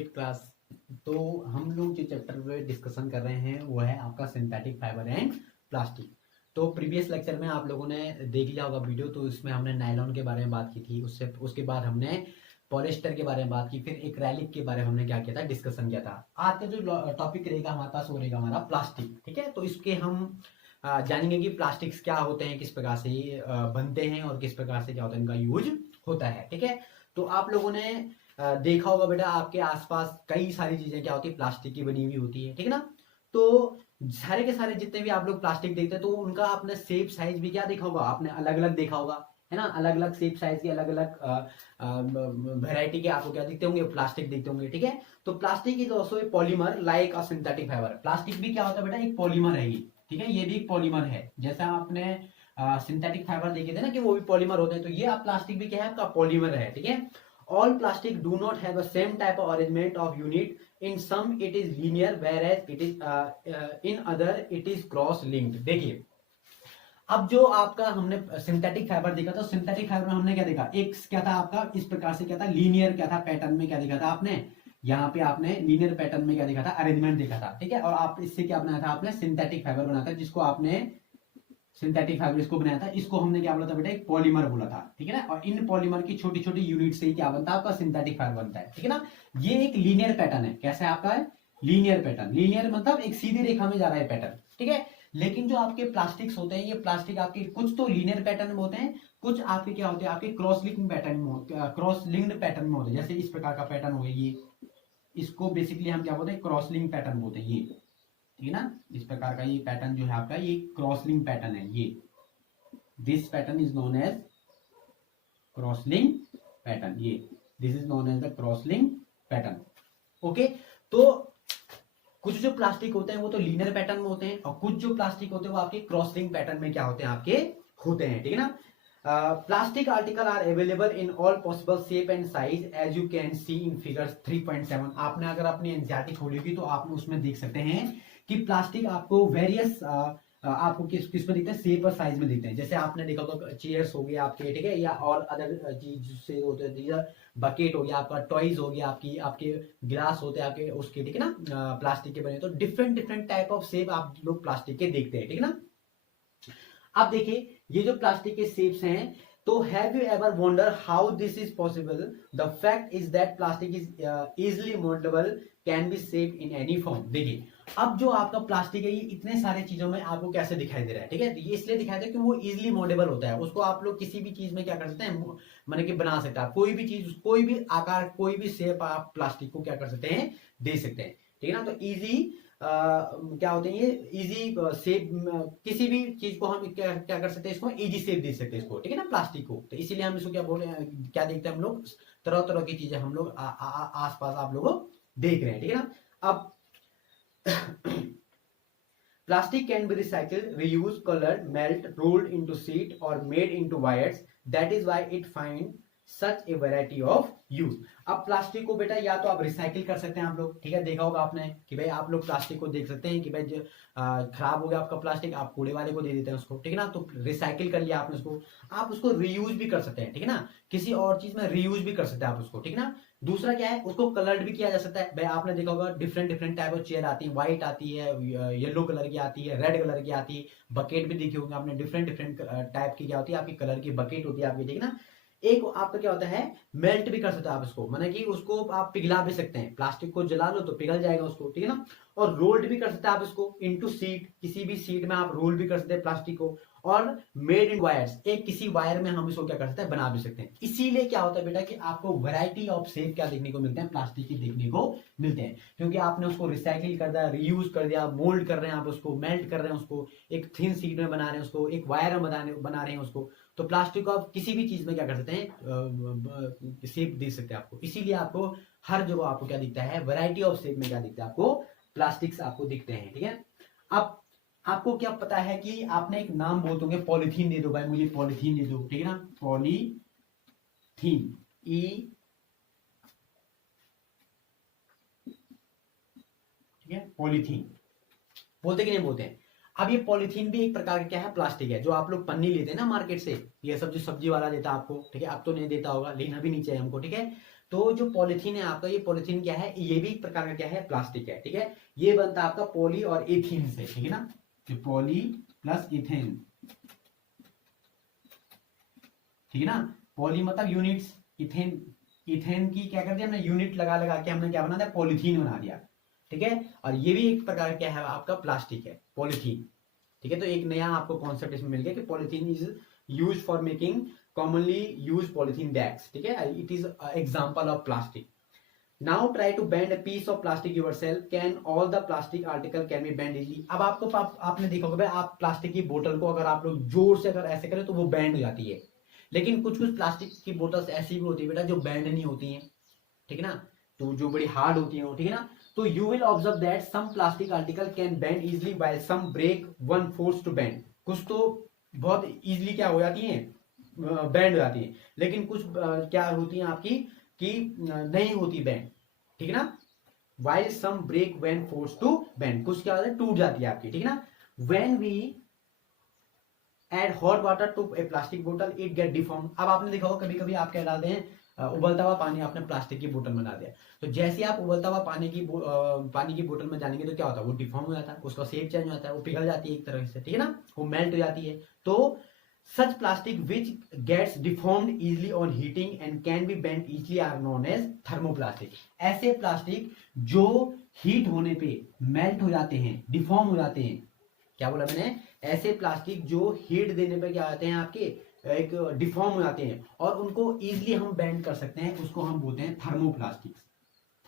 8 class. तो हम लोग जो चैप्टर पे डिस्कशन कर रहे हैं वो है आपका सिंथेटिक फाइबर एंड प्लास्टिक। तो प्रीवियस लेक्चर में आप लोगों ने देख लिया होगा वीडियो, तो इसमें हमने नायलॉन के बारे में बात की थी, उसके बाद हमने पॉलिस्टर के बारे में बात की, फिर एक्रेलिक के बारे में हमने क्या किया था, डिस्कशन किया था। आज का जो टॉपिक रहेगा हमारे पास वो रहेगा हमारा प्लास्टिक। ठीक है, तो इसके हम जानेंगे कि प्लास्टिक्स क्या होते हैं, किस प्रकार से ये बनते हैं और किस प्रकार से क्या होता है इनका यूज होता है। ठीक है, तो आप लोगों ने देखा होगा बेटा आपके आसपास कई सारी चीजें क्या होती है प्लास्टिक की बनी हुई होती है। ठीक है ना, तो सारे के सारे जितने भी आप लोग प्लास्टिक देखते हैं तो उनका आपने शेप साइज भी क्या देखा होगा, आपने अलग अलग देखा होगा, है ना। अलग अलग शेप साइज के अलग अलग वेराइटी के आपको क्या दिखते होंगे, प्लास्टिक दिखते होंगे। ठीक है, तो plastic is also a polymer like a synthetic fibre. Plastic भी क्या होता है बेटा, एक पॉलीमर है ये। ठीक है, ये भी एक पॉलीमर है। जैसा आपने सिंथेटिक फाइबर देखे थे ना कि वो भी पॉलीमर होते हैं, तो ये आप प्लास्टिक भी क्या है, आपका पॉलीमर है। ठीक है, all plastic do not have the same type of arrangement of unit. In some it is linear, whereas it is in other it is cross linked. देखिए, अब जो आपका हमने सिंथेटिक फाइबर देखा था, सिंथेटिक फाइबर में हमने क्या देखा, एक क्या था आपका इस प्रकार से क्या था, लीनियर क्या था, पैटर्न में क्या देखा था आपने, यहाँ पे आपने लीनियर पैटर्न में क्या देखा था, अरेंजमेंट देखा था। ठीक है, और आप इससे क्या बनाया था, आपने सिंथेटिक फाइबर बनाया था, जिसको आपने सिंथेटिक फाइबर इसको बनाया था, इसको हमने क्या बोला था बेटा, एक पॉलीमर बोला था। ठीक है ना, और इन पॉलीमर की छोटी छोटी यूनिट से ही क्या बनता है, आपका सिंथेटिक फाइबर बनता है। ठीक है ना, ये एक लीनियर पैटर्न है। कैसे आपका है, लीनियर पैटर्न। लीनियर मतलब एक सीधी रेखा में जा रहा है पैटर्न। ठीक है, लेकिन जो आपके प्लास्टिक्स होते हैं, ये प्लास्टिक आपके कुछ तो लीनियर पैटर्न में होते हैं, कुछ आपके क्या होते हैं, आपके क्रॉस लिंक्ड पैटर्न में, क्रॉस लिंक्ड पैटर्न में होते हैं। जैसे इस प्रकार का पैटर्न हो गया ये, इसको बेसिकली हम क्या बोलते हैं, क्रॉस लिंक पैटर्न बोलते हैं ये। ठीक है ना, इस प्रकार का ये पैटर्न जो है आपका, ये क्रॉस लिंक पैटर्न है ये। This pattern is known as cross-link pattern. ये this is known as the cross-link pattern. Okay, तो कुछ जो प्लास्टिक होते हैं वो तो लीनियर पैटर्न में होते हैं, और कुछ जो प्लास्टिक होते हैं वो आपके क्रॉस लिंक पैटर्न में क्या होते हैं, आपके होते हैं। ठीक है ना, plastic article are available in all possible shape and size as you can see in figures 3.7। आपने अगर अपनी एनसीईआरटी खोली होगी तो आप उसमें देख सकते हैं कि प्लास्टिक आपको वेरियस आपको किस में दिखते हैं, शेप और साइज में दिखते हैं। जैसे आपने देखा होगा चेयर्स हो गए आपके, ठीक है, या और अदर चीज से होते हैं, बकेट हो गया आपका, टॉयज हो गया आपकी, आपके गिलास होते हैं आपके उसके, ठीक है ना, प्लास्टिक के बने। तो different different type of shape आप लोग प्लास्टिक के देखते हैं। ठीक है ना, अब देखिए ये जो प्लास्टिक के शेप्स हैं, तो have you ever wonder how this is possible? The fact is that plastic is easily mouldable, can be shape in any form. देखिए, अब जो आपका प्लास्टिक है ये इतने सारे चीजों में आपको कैसे दिखाई दे रहा है। ठीक है, ये इसलिए दिखाई दे रहा है कि वो इजिली मोल्डेबल होता है, उसको आप लोग किसी भी चीज में क्या कर सकते हैं, माने कि बना सकते हैं। कोई भी चीज, कोई भी आकार, कोई भी शेप आप प्लास्टिक को क्या कर सकते हैं, दे सकते हैं। ठीक है ना, तो इजी क्या होते हैं ये, इजी शेप, किसी भी चीज को हम क्या कर सकते हैं, इसको इजी शेप दे सकते हैं इसको। ठीक है ना, प्लास्टिक को। तो इसीलिए हम इसको क्या बोले, क्या देखते हैं हम लोग, तरह तरह की चीजें हम लोग आसपास आप लोग देख रहे हैं। ठीक है ना, अब plastic can be recycled, reused, colored, melt, rolled into sheet or made into wires. That is why it find such a variety of use. अब प्लास्टिक को बेटा या तो आप रिसाइकिल कर सकते हैं आप लोग। ठीक है, देखा होगा आपने कि भाई आप लोग प्लास्टिक को देख सकते हैं कि भाई जो खराब हो गया आपका प्लास्टिक, आप कूड़े वाले को दे देते हैं उसको। ठीक है ना, तो रिसाइकिल कर लिया आपने उसको, आप उसको रीयूज भी कर सकते हैं। ठीक है ना, किसी और चीज में रीयूज भी कर सकते हैं आप उसको। ठीक है ना, दूसरा क्या है, उसको कलर्ड भी किया जा सकता है। भाई आपने देखा होगा different different type of chair आती है, व्हाइट आती है, येलो कलर की आती है, रेड कलर की आती है, बकेट भी देखी होंगे आपने, डिफरेंट डिफरेंट टाइप की क्या होती है, आपकी कलर की बकेट होती है आपकी। ठीक है ना, एक आपका क्या होता है, मेल्ट भी कर सकते हैं आप इसको, माने कि उसको आप पिघला भी सकते हैं, प्लास्टिक को जला लो तो पिघल जाएगा उसको। ठीक है ना, और रोल्ड भी कर सकते हैं आप इसको इनटू शीट, किसी भी शीट में आप रोल भी कर सकते हैं प्लास्टिक को, और मेड इन वायर्स, एक किसी वायर में हम इसको क्या कर सकते हैं, बना भी सकते हैं। इसीलिए क्या होता है बेटा कि आपको वैरायटी ऑफ शेप क्या देखने को मिलते हैं, प्लास्टिक की देखने को मिलते हैं, क्योंकि आपने उसको रिसाइकिल कर दिया, रीयूज कर दिया, मोल्ड कर रहे हैं आप उसको, मेल्ट कर रहे हैं उसको, एक थिन शीट में बना रहे हैं उसको, एक वायर में बना रहे हैं उसको। तो प्लास्टिक को आप किसी भी चीज में क्या कर सकते हैं, शेप दे सकते हैं आपको। इसीलिए आपको हर जगह आपको क्या दिखता है, वैरायटी ऑफ शेप में क्या दिखता है, आपको प्लास्टिक्स आपको दिखते हैं। ठीक है, अब आपको क्या पता है कि आपने एक नाम बोलते होंगे, पॉलीथीन दे दो भाई मुझे, पॉलीथीन दे दो। ठीक है ना, पॉलीथीन, ठीक है, पॉलीथीन बोलते कि नहीं बोलते हैं। अब ये पॉलीथीन भी एक प्रकार का क्या है, प्लास्टिक है, जो आप लोग पन्नी लेते हैं ना मार्केट से, ये सब जो सब्जी वाला देता है आपको। ठीक है, अब तो नहीं देता होगा, लेना भी नहीं चाहिए हमको। ठीक है, तो जो पॉलिथीन है आपका, ये पॉलिथीन क्या है, ये भी एक प्रकार का क्या है, प्लास्टिक है, ठीक है। ये बनता है आपका पॉली और एथीन से, ठीक है ना, तो पॉली प्लस इथेन, ठीक है ना। पॉली मतलब यूनिट्स, इथेन, इथेन की क्या कर दिया हमने, यूनिट लगा लगा के हमने क्या बना दिया, पॉलिथीन बना दिया, ठीक है। और ये भी एक प्रकार क्या है आपका, प्लास्टिक है, पॉलिथीन, ठीक है। तो एक नया आपको कॉन्सेप्ट इसमें मिल गया कि polythene is use for making commonly use polythene bags, ठीक है। It is example of plastic. Now try to bend a piece of plastic yourself, can all the plastic article can be bend easily. अब आपको आपने देखा होगा भाई, आप plastic की बोतल को अगर आप लोग जोर से अगर ऐसे करें तो वो बेंड हो जाती है, लेकिन कुछ कुछ प्लास्टिक की बोतल्स ऐसी भी होती है बेटा जो बेंड नहीं होती हैं, ठीक है ना, तो जो बड़ी हार्ड होती है, ठीक है ना। तो you will observe that some plastic article can bend easily while some break one force to bend. कुछ तो बहुत इजीली क्या हो जाती हैं, बेंड हो जाती है, लेकिन कुछ क्या होती हैं आपकी कि नहीं होती बेंड, ठीक है ना। while some break when forced to bend, कुछ क्या होता है, टूट जाती है आपकी, ठीक है ना। when we add hot water to a plastic bottle it get deformed। अब आपने देखा होगा कभी कभी आप क्या डालते हैं, उबलता हुआ पानी आपने प्लास्टिक की बोतल में डाल दिया, तो जैसे आप उबलता हुआ पानी की बोतल में डालेंगे तो क्या होता है, वो डिफॉर्म हो जाता है, उसका शेप चेंज हो जाता है, वो पिघल जाती है एक तरह से, ठीक है ना, वो मेल्ट हो जाती है। तो such plastic which gets deformed easily on heating and can be bent easily are known as thermoplastic। ऐसे प्लास्टिक जो हीट होने पे मेल्ट हो जाते हैं, डिफॉर्म हो जाते हैं, क्या बोला मैंने, ऐसे प्लास्टिक जो हीट देने पे क्या आते हैं आपके, एक डिफॉर्म हो जाते हैं और उनको इजीली हम बेंड कर सकते हैं, उसको हम बोलते हैं थर्मोप्लास्टिक्स,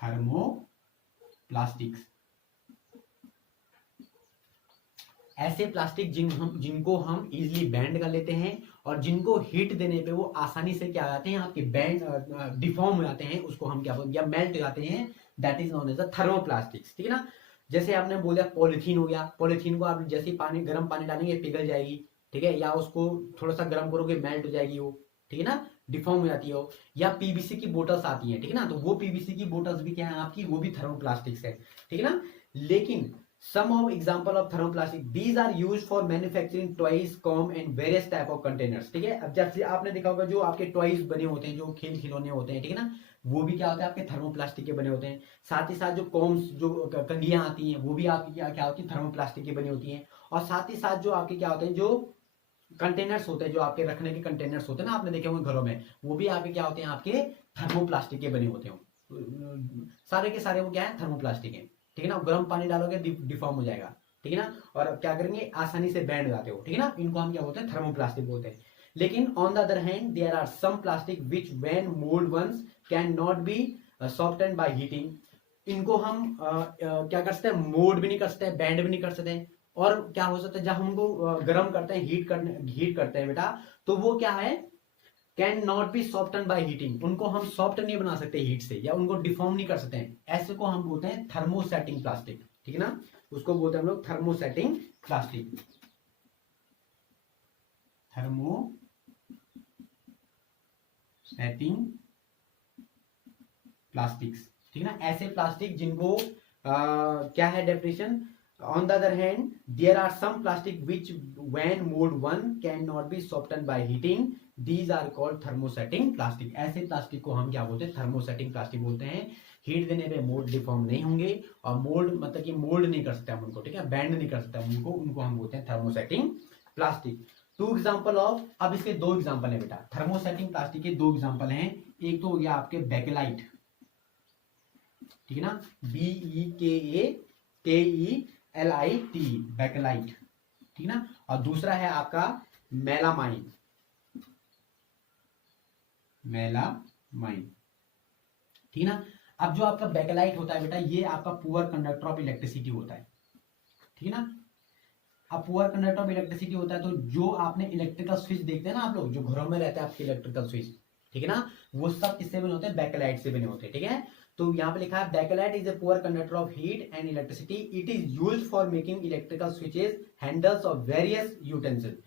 थर्मोप्लास्टिक्स। ऐसे प्लास्टिक जिनको हम इजीली बेंड कर लेते हैं और जिनको हीट देने पे वो आसानी से क्या जाते हैं आपके बेंड डिफॉर्म हो जाते हैं, उसको हम क्या बोलते हैं, मेल्ट हो जाते हैं, that is known as the thermoplastics, ठीक है ना। जैसे आपने बोला पॉलिथीन हो गया, पॉलिथीन को आप जैसे पानी गर्म पानी डालेंगे पिघल जाएगी, ठीक है, या उसको थोड़ा सा गर्म करोगे मेल्ट हो जाएगी वो, ठीक है ना, डिफॉर्म हो जाती हो। या पीवीसी की बोटल्स आती हैं, ठीक है ना, तो वो पीवीसी की बोटल्स भी क्या है आपकी, वो भी थर्मोप्लास्टिक्स है, ठीक है ना। लेकिन some of example of thermoplastic these are used for manufacturing toys comb and various type of containers, ठीक है। अब जैसे आपने देखा होगा जो आपके टॉयज बने होते हैं, जो खेल खिलौने होते हैं, ठीक है ना, वो भी क्या होता है आपके थर्मोप्लास्टिक के बने होते हैं। साथ ही साथ जो कॉम्स जो कंघियां आती हैं वो भी आपकी क्या होती है, थर्मोप्लास्टिक की बनी होती हैं। और साथ ही साथ जो आपके क्या होते हैं, जो कंटेनर्स होते हैं, जो आपके रखने के कंटेनर्स होते हैं ना, आपने देखे होंगे घरों में, वो भी आपके क्या होते हैं, आपके थर्मोप्लास्टिक के बने होते हैं, सारे के सारे वो क्या है, थर्मोप्लास्टिक है, ठीक है ना। गर्म पानी डालोगे डिफॉर्म हो जाएगा, ठीक है ना, और क्या करेंगे, आसानी से बैंड हो जाते हो, ठीक है ना, इनको हम क्या बोलते हैं, थर्मोप्लास्टिक बोलते हैं। लेकिन on the other hand there are some plastic which when mould once can not be softened by heating. इनको हम क्या कर सकते हैं, मोल्ड भी नहीं कर सकते, बैंड भी नहीं कर सकते। और क्या हो सकता है, जब हम उनको गर्म करते हैं, हीट करते हैं बेटा, तो वो क्या है, can not B soften by heating, उनको हम सॉफ्ट नहीं बना सकते हीट से, या उनको डिफॉर्म नहीं कर सकते हैं, ऐसे को हम बोलते हैं थर्मोसेटिंग प्लास्टिक, ठीक है ना, उसको बोलते हैं हम लोग थर्मोसेटिंग प्लास्टिक, थर्मोसेटिंग प्लास्टिक्स, ठीक है ना। ऐसे प्लास्टिक जिनको क्या है definition, on the other hand there are some plastic which when mold one can not be softened by heating, these are called thermosetting plastic। ऐसे प्लास्टिक को हम क्या बोलते हैं, थर्मोसेटिंग प्लास्टिक बोलते हैं। हीट देने पे मोल्ड डिफॉर्म नहीं होंगे, और मोल्ड मतलब कि मोल्ड नहीं कर सकते हम उनको, ठीक है, बैंड नहीं कर सकते हम उनको हम बोलते हैं thermosetting plastic. Two example of, अब इसके दो एग्जांपल है बेटा, थर्मोसेटिंग प्लास्टिक के दो एग्जांपल हैं। एक तो हो गया आपके बेकेलाइट, ठीक है ना, BEKELIT, बेकेलाइट, ठीक है ना। और दूसरा है आपका मेलामाइन, ठीक है ना। अब जो आपका बेकेलाइट होता है बेटा, ये आपका पुअर कंडक्टर ऑफ इलेक्ट्रिसिटी होता है, ठीक है ना। अब पुअर कंडक्टर ऑफ इलेक्ट्रिसिटी होता है, तो जो आपने इलेक्ट्रिकल स्विच देखते हैं ना आप लोग, जो घरों में रहते हैं आपके इलेक्ट्रिकल स्विच, ठीक है ना, वो सब किससे बने होते हैं, बेकेलाइट से बने होते हैं, ठीक है। तो यहाँ पे लिखा है bakelite is a poor conductor of heat and electricity, it is used for making electrical switches, handles of various utensils.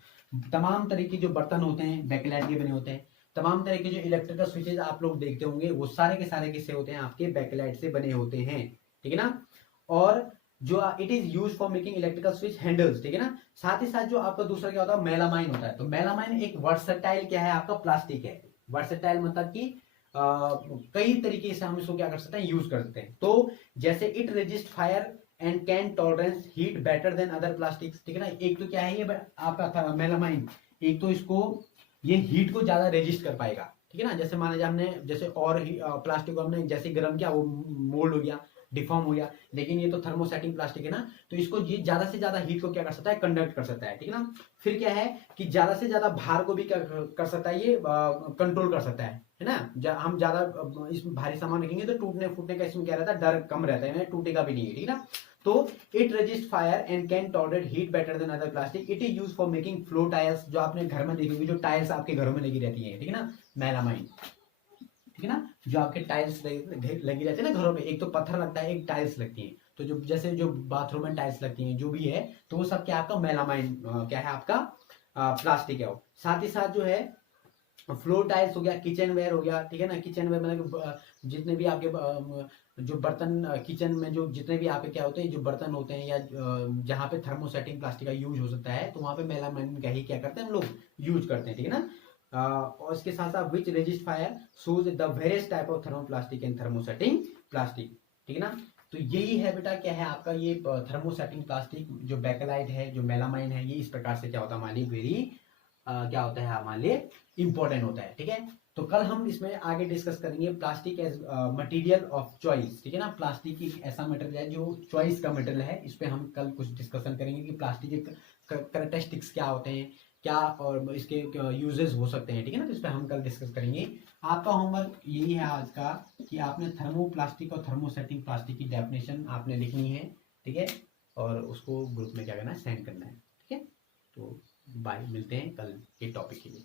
तमाम तरह के जो बर्तन होते हैं बेकेलाइट के बने होते हैं, तमाम तरह के जो इलेक्ट्रिकल स्विचेस आप लोग देखते होंगे, वो सारे के सारे किससे होते हैं, आपके बेकेलाइट से बने होते हैं, ठीक है ना। और जो it is use for making electrical switch handles, ठीक है ना। साथ ही साथ जो आपका दूसरा क्या होता है, मेलामाइन होता है। तो मेलामाइन एक वर्सटाइल क्या है आपका, प्लास्टिक है। वर्सटाइल मतलब कि कई तरीके से हम इसको क्या कर सकते हैं, यूज कर सकते हैं। तो जैसे it resist fire and can tolerance heat better than other plastics, ठीक है ना। एक तो क्या है ये आपका था मेलामाइन, एक तो इसको ये हीट को ज्यादा रेजिस्ट कर पाएगा, ठीक है ना। जैसे मान लीजिए हमने जैसे और प्लास्टिक को हमने जैसे गर्म किया वो मोल्ड हो गया, डिफॉर्म हो गया, लेकिन ये तो थर्मोसेटिंग प्लास्टिक है ना, तो इसको ये ज्यादा से ज्यादा हीट को क्या कर सकता है, कंडक्ट कर सकता है, ठीक है ना। फिर क्या है कि ज्यादा से ज्यादा भार को भी क्या कर सकता है, ये कंट्रोल कर सकता है ना। हम ज्यादा इसमें भारी सामान रखेंगे तो टूटने फूटने का इसमें क्या रहता है, डर कम रहता है, टूटेगा भी नहीं है, ठीक है ना। तो it resist fire and can tolerate heat better than other plastic. It is use for making flow tyres, जो आपने घर में देखी होगी, जो टायर्स आपके घरों में लगी रहती है, ठीक है ना, मेलामाइन, ठीक है ना। जो आपके टाइल्स लगी रहती है ना घरों में, एक तो पत्थर लगता है, एक टाइल्स लगती है, तो जो जैसे जो बाथरूम में टाइल्स लगती हैं जो भी है, तो वो सब क्या आपका मेलामाइन क्या है, आपका प्लास्टिक है वो। साथ ही साथ जो है फ्लोर टाइल्स हो गया, किचन वेयर हो गया, ठीक है ना। किचन वेयर मतलब जितने भी आपके जो बर्तन किचन में जो जितने भी आपके क्या होते हैं, जो बर्तन होते हैं या जहाँ पे थर्मोसेटिंग प्लास्टिक का यूज हो सकता है, तो वहां पे मेलामाइन का ही क्या करते हैं हम लोग यूज करते हैं, ठीक है ना। और इसके साथ साथ विच resist fire shows the various type of thermoplastic and thermosetting plastic, ठीक है ना। तो यही है बेटा क्या है आपका ये थर्मोसेटिंग प्लास्टिक, जो बेकेलाइट है, जो मेलामाइन है, ये इस प्रकार से क्या होता है हमारे लिए वेरी क्या होता है हमारे लिए इंपॉर्टेंट होता है, ठीक है। तो कल हम इसमें आगे डिस्कस करेंगे plastic as material of choice, ठीक है ना। प्लास्टिक एक ऐसा मटेरियल है जो चॉइस का मटेरियल है, इस पे हम कल कुछ डिस्कशन करेंगे कि प्लास्टिक के कैरेक्टरिस्टिक्स क्या होते हैं, क्या और इसके यूजेस हो सकते हैं, ठीक है ना। तो इस पर हम कल डिस्कस करेंगे। आपका होमवर्क यही है आज का कि आपने थर्मोप्लास्टिक और थर्मोसेटिंग प्लास्टिक की डेफिनेशन आपने लिखनी है, ठीक है, और उसको ग्रुप में क्या करना है, सेंड करना है, ठीक है। तो बाय, मिलते हैं कल के टॉपिक के लिए।